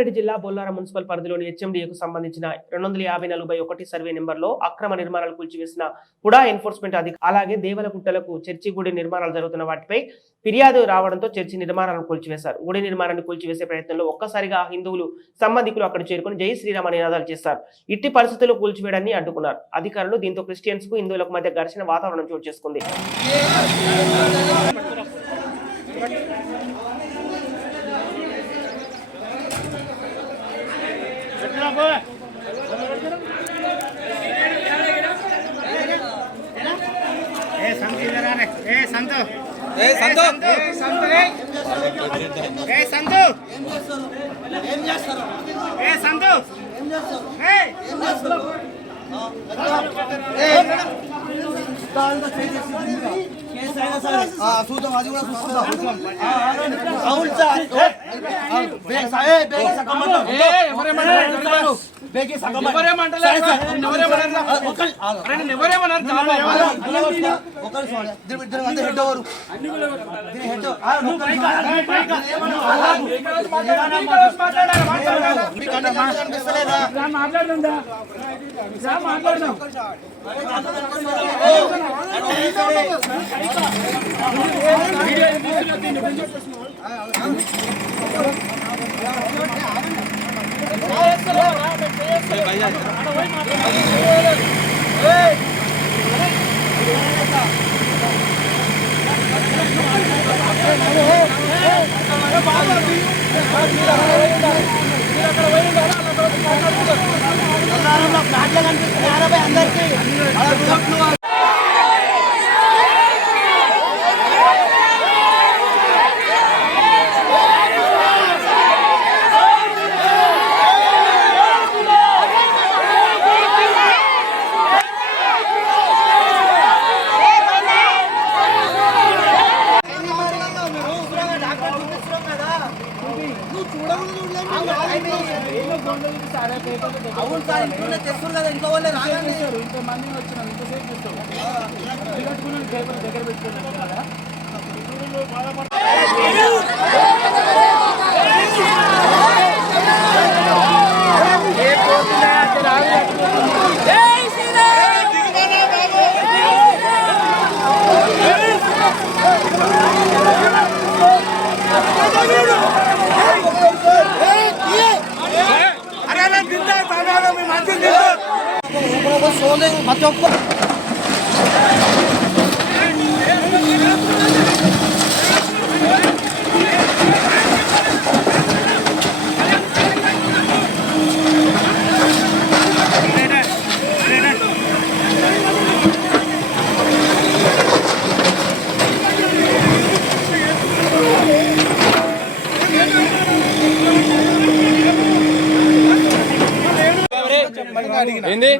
రంగారెడ్డి జిల్లా బొల్లారం మున్సిపల్ పరిధిలోని హెచ్ఎండిఏకు సంబంధించిన 254/1 సర్వే నెంబర్లో అక్రమ నిర్మాణాలు కూల్చివేసిన కూడా ఎన్ఫోర్స్మెంట్ అలాగే దేవలగుట్టలకు చర్చి గుడి నిర్మాణాలు జరుగుతున్న వాటిపై ఫిర్యాదు రావడంతో చర్చి నిర్మాణాలను కూల్చివేశారు. గుడి నిర్మాణాన్ని కూల్చివేసే ప్రయత్నంలో ఒక్కసారిగా హిందువులు సంబంధికులు అక్కడ చేరుకుని జై శ్రీరామ్ నినాదాలు చేశారు. ఇట్టి పరిస్థితుల్లో కూల్చివేయడాన్ని అడ్డుకున్నారు అధికారులు. దీంతో క్రిస్టియన్స్ కు హిందువులకు మధ్య ఘర్షణ వాతావరణం చోటు చేసుకుంది. చూద్దాం, అది కూడా చూసుకుందాం. అవును సార్, ఇంట్లోనే తెస్తారు కదా, ఇంట్లో వాళ్ళే రాగండి. ఇంతమంది వచ్చినాం, ఇంతసేపు చూస్తాం దగ్గర పెట్టుకున్నాం కదా. ఏంది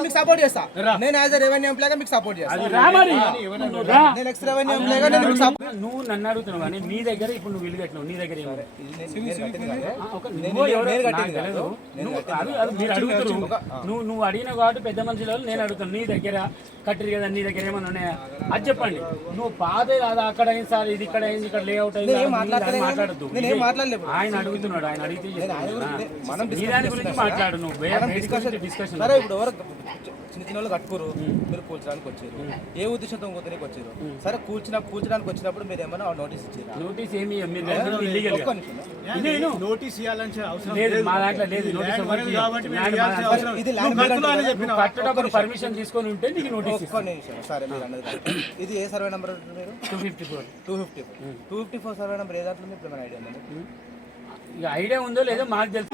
మీకు సపోర్ట్ చేస్తా. నేను యాజ్ రెవెన్యూ ఎంప్లాయ్ మీకు సపోర్ట్ చేస్తాను. నువ్వు నన్ను అడుగుతున్నావు కానీ మీ దగ్గర ఇప్పుడు నువ్వు ఇల్లు కట్టినావు, నీ దగ్గర మీరు అడుగుతారు. నువ్వు అడిగిన కాబట్టి పెద్ద మనుషుల నేను అడుగుతాను. నీ దగ్గర కట్టరు కదా, నీ దగ్గర ఏమన్నా ఉన్నాయా అది చెప్పండి. నువ్వు పాదే అది అక్కడ అయింది సార్, ఇది ఇక్కడ అయింది, ఇక్కడ లేఅవుట్ అయింది మాట్లాడద్దు. ఆయన అడుగుతున్నాడు, ఆయన అడిగితే నీ దాని గురించి మాట్లాడు. నువ్వు డిస్కషన్ చిన్న చిన్న వాళ్ళు కట్టుకోరు, మీరు కూల్చడానికి వచ్చారు. ఏ ఉద్దేశంతో కూర్చోడానికి వచ్చారు? సరే కూల్చడానికి వచ్చినప్పుడు మీరు ఏమైనా నోటీస్ ఇచ్చారు? నోటీస్ ఏమి నోటీస్ కట్టడం పర్మిషన్ తీసుకొని ఉంటే నీకు నోటీస్. సరే మీరు అన్నది. ఇది ఏ సర్వే నెంబర్? మీరు 254 సర్వే నెంబర్. ఏ దాంట్లో మీకు ఏమైనా ఐడియా ఉందా? ఐడియా ఉందో లేదో మాకు తెలుసు.